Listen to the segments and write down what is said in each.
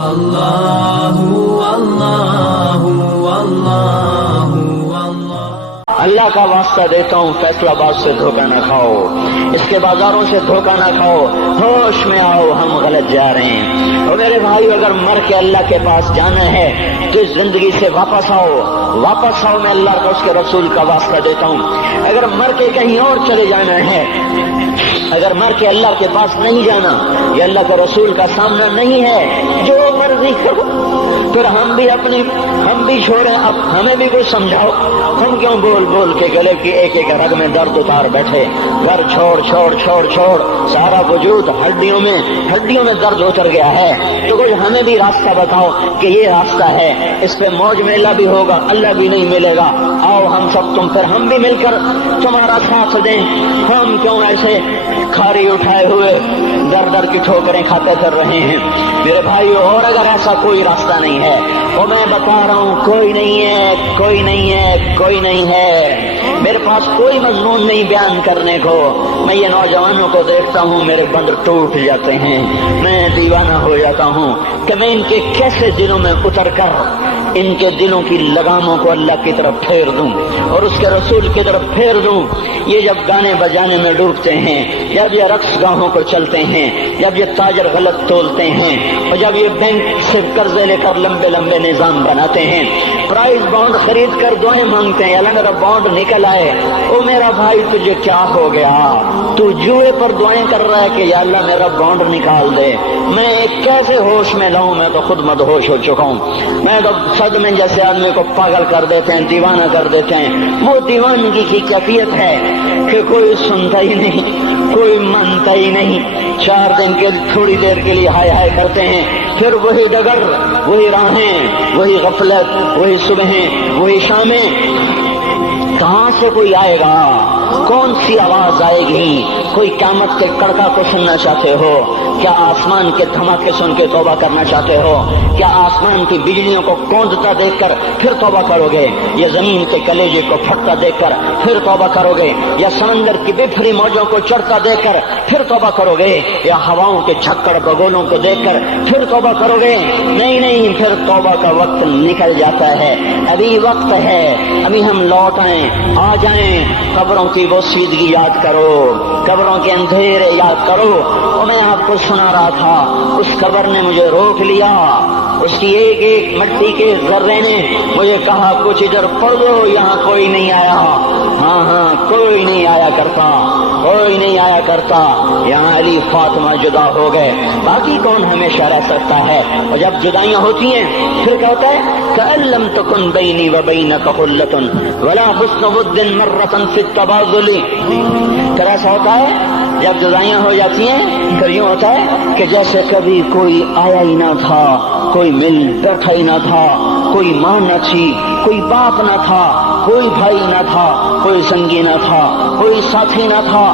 اللہ کا واسطہ دیتا ہوں فیصلہ آباد سے دھوکہ نہ کھاؤ، اس کے بازاروں سے دھوکہ نہ کھاؤ، ہوش میں آؤ، ہم غلط جا رہے ہیں۔ اور میرے بھائی اگر مر کے اللہ کے پاس جانا ہے تو اس زندگی سے واپس آؤ، میں اللہ کا اس کے رسول کا واسطہ دیتا ہوں۔ اگر مر کے کہیں اور چلے جانا ہے، اگر مر کے اللہ کے پاس نہیں جانا یا اللہ کے رسول کا سامنا نہیں ہے، جو مرضی کرو، پھر ہم بھی چھوڑیں، اب ہمیں بھی کچھ سمجھاؤ۔ ہم کیوں بول بول کے گلے کی ایک ایک رگ میں درد اتار بیٹھے؟ گھر چھوڑ سارا وجود ہڈیوں میں درد اتر گیا ہے، تو کچھ ہمیں بھی راستہ بتاؤ کہ یہ راستہ ہے، اس پہ موج میلہ بھی ہوگا، اللہ بھی نہیں ملے گا۔ آؤ ہم سب پھر ہم بھی مل کر تمہارا ساتھ دیں۔ ہم کیوں ایسے کھاری اٹھائے ہوئے در کی ٹھوکریں کھاتے پھر رہے ہیں؟ میرے بھائیو، اور اگر ایسا کوئی راستہ نہیں ہے، اور میں بتا رہا ہوں کوئی نہیں ہے، میرے پاس کوئی مضمون نہیں بیان کرنے کو، میں یہ نوجوانوں کو دیکھتا ہوں، میرے بندر ٹوٹ جاتے ہیں، میں دیوانہ ہو جاتا ہوں کہ میں ان کے کیسے دلوں میں اتر کر ان کے دلوں کی لگاموں کو اللہ کی طرف پھیر دوں اور اس کے رسول کی طرف پھیر دوں۔ یہ جب گانے بجانے میں ڈوبتے ہیں، جب یہ رقص گاہوں کو چلتے ہیں، جب یہ تاجر غلط تولتے ہیں، اور جب یہ بینک سے قرضے لے کر لمبے نظام بناتے ہیں، پرائز بانڈ خرید کر دعائیں مانگتے ہیں، اللہ میرا بانڈ نکل آئے۔ او میرا بھائی، تجھے کیا ہو گیا؟ تو جوئے پر دعائیں کر رہا ہے کہ یا اللہ میرا بانڈ نکال دے۔ میں کیسے ہوش میں لاؤں؟ میں تو خود مدہوش ہو چکا ہوں۔ میں تو صدمے جیسے آدمی کو پاگل کر دیتے ہیں، دیوانہ کر دیتے ہیں۔ وہ دیوانگی کی کیفیت ہے کہ کوئی سنتا ہی نہیں، کوئی مانتا ہی نہیں، 4 دن کے تھوڑی دیر کے لیے ہائے کرتے ہیں، پھر وہی ڈگر، وہی راہیں، وہی غفلت، وہی صبحیں، وہی شامیں۔ کہاں سے کوئی آئے گا؟ کون سی آواز آئے گی؟ کوئی قیامت کے کڑکا کو سننا چاہتے ہو؟ کیا آسمان کے دھماکے سن کے توبہ کرنا چاہتے ہو؟ کیا آسمان کی بجلیوں کو گونجتا دیکھ کر پھر توبہ کرو گے؟ یا زمین کے کلیجے کو پھٹتا دیکھ کر پھر توبہ کرو گے؟ یا سمندر کی بفری موجوں کو چڑھتا دیکھ کر پھر توبہ کرو گے؟ یا ہواؤں کے جھکڑ بگولوں کو دیکھ کر پھر توبہ کرو گے؟ نہیں، پھر توبہ کا وقت نکل جاتا ہے۔ ابھی وقت ہے، ابھی ہم لوٹ آئیں، آ جائیں۔ قبروں کی وہ سیدگی یاد کرو، قبروں کے اندھیرے یاد کرو۔ اور میں آپ کو سنا رہا تھا، اس قبر نے مجھے روک لیا، اس کی ایک ایک مٹی کے ذرے نے مجھے کہا کچھ ادھر پڑھ دو، یہاں کوئی نہیں آیا۔ ہاں، کوئی نہیں آیا کرتا، یہاں علی فاطمہ جدا ہو گئے، باقی کون ہمیشہ رہ سکتا ہے؟ اور جب جدائیاں ہوتی ہیں پھر کیا ہوتا ہے؟ کأن لم تکن بینی و بینک خلۃ ولا حسن ود مرۃ فی التباذل۔ پھر ایسا ہوتا ہے جب جدائیاں ہو جاتی ہیں، پھر یوں ہوتا ہے کہ جیسے کبھی کوئی آیا ہی نہ تھا، کوئی مل بیٹھا ہی نہ تھا، کوئی ماں نہ تھی، کوئی باپ نہ تھا، کوئی بھائی نہ تھا، کوئی سنگی نہ تھا، کوئی ساتھی نہ تھا۔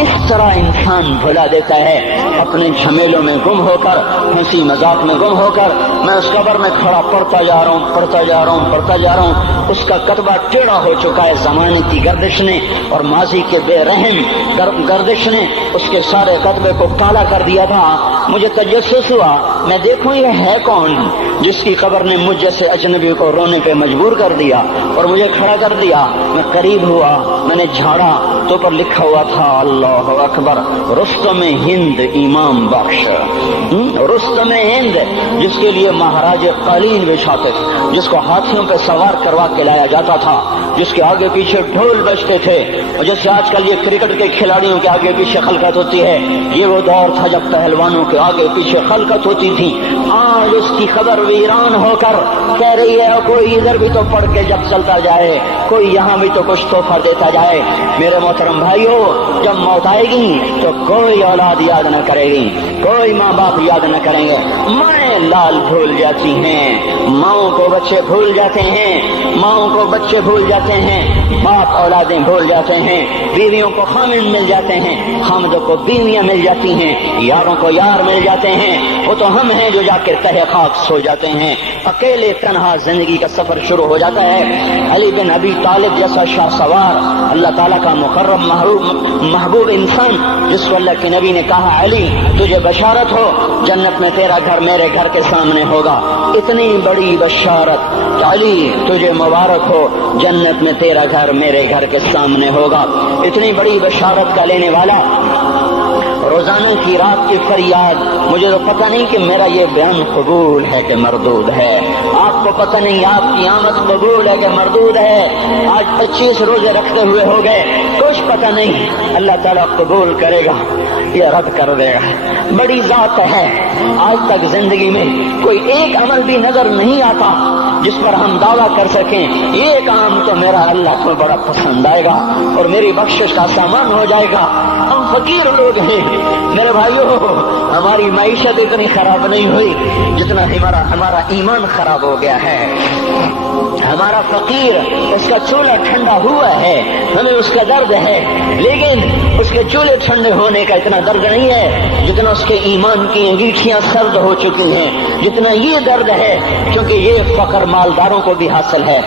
اس طرح انسان بھلا دیتا ہے اپنے جھمیلوں میں گم ہو کر، ہنسی مذاق میں گم ہو کر۔ میں اس قبر میں کھڑا پڑھتا جا رہا ہوں، اس کا کتبہ ٹیڑھا ہو چکا ہے زمانے کی گردش نے اور ماضی کے بے رحم گردش نے اس کے سارے کتبے کو کالا کر دیا تھا۔ مجھے تجسس ہوا، میں دیکھوں یہ ہے کون جس کی قبر نے مجھ جیسے اجنبی کو رونے پہ مجبور کر دیا اور مجھے کھڑا کر دیا۔ میں قریب ہوا، میں نے جھاڑا تو پر لکھا ہوا تھا اللہ اکبر، رستم ہند امام بخش۔ رستم ہند، جس کے لیے مہاراج قالین بچھاتے، جس کو ہاتھیوں پہ سوار کروا کے لایا جاتا تھا، جس کے آگے پیچھے ڈھول بجتے تھے، اور جیسے آج کل یہ کرکٹ کے کھلاڑیوں کے آگے پیچھے خلقت ہوتی ہے، یہ وہ دور تھا جب پہلوانوں کے آگے پیچھے خلقت ہوتی تھی۔ آج اس کی خبر ویران ہو کر کہہ رہی ہے کوئی ادھر بھی تو پڑھ کے جب چلتا جائے، کوئی یہاں بھی تو کچھ تحفہ دیتا جائے۔ میرے محترم بھائیوں، جب موت آئے گی تو کوئی اولاد یاد نہ کرے گی، کوئی ماں باپ یاد نہ کریں گے۔ مائیں لال بھول جاتی ہیں، ماؤں کو بچے بھول جاتے ہیں، باپ اولادیں بھول جاتے ہیں، بیویوں کو خامن مل جاتے ہیں، خامدوں کو بیویاں مل جاتی ہیں، یاروں کو یار مل جاتے ہیں وہ تو ہم ہیں جو جا کر تہہ خاک سو جاتے ہیں. اکیلے تنہا زندگی کا سفر شروع ہو جاتا ہے. علی بن ابی طالب جیسا شاہ سوار, اللہ تعالیٰ کا مقرب محبوب انسان, جس کو اللہ کے نبی نے کہا علی تجھے بشارت ہو جنت میں تیرا گھر میرے گھر کے سامنے ہوگا. اتنی بڑی بشارت کہ علی تجھے مبارک ہو جنت میں تیرا گھر میرے گھر کے سامنے ہوگا. اتنی بڑی بشارت کا لینے والا روزانہ کی رات کی فریاد, مجھے تو پتہ نہیں کہ میرا یہ بیان قبول ہے کہ مردود ہے. آپ کو پتہ نہیں آپ کی آمد قبول ہے کہ مردود ہے. آج 25 روزے رکھتے ہوئے ہو گئے, کچھ پتہ نہیں. اللہ تعالیٰ قبول کرے گا یا رد کر دے گا. بڑی ذات ہے. آج تک زندگی میں کوئی ایک عمل بھی نظر نہیں آتا جس پر ہم دعویٰ کر سکیں یہ کام تو میرا اللہ کو بڑا پسند آئے گا اور میری بخشش کا سامان ہو جائے گا. ہم فقیر لوگ ہیں میرے بھائیوں, ہماری معیشت اتنی خراب نہیں ہوئی جتنا ہمارا ایمان خراب ہو گیا ہے. ہمارا فقیر اس کا چولہا ٹھنڈا ہوا ہے, ہمیں اس کا درد ہے, لیکن اس کے چولہے ٹھنڈے ہونے کا اتنا درد نہیں ہے جتنا اس کے ایمان کی انگیٹھیاں سرد ہو چکی ہیں, جتنا یہ درد ہے. کیونکہ یہ فقر مالداروں کو بھی حاصل ہے.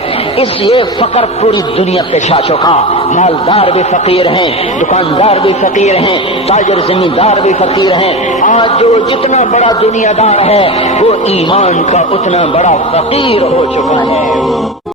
یہ فقر پوری دنیا پہ چھا چکا. مالدار بھی فقیر ہیں, دکاندار بھی فقیر ہیں, تاجر زمیندار بھی فقیر ہیں. آج جو جتنا بڑا دنیا دار ہے وہ ایمان کا اتنا بڑا فقیر ہو چکا ہے.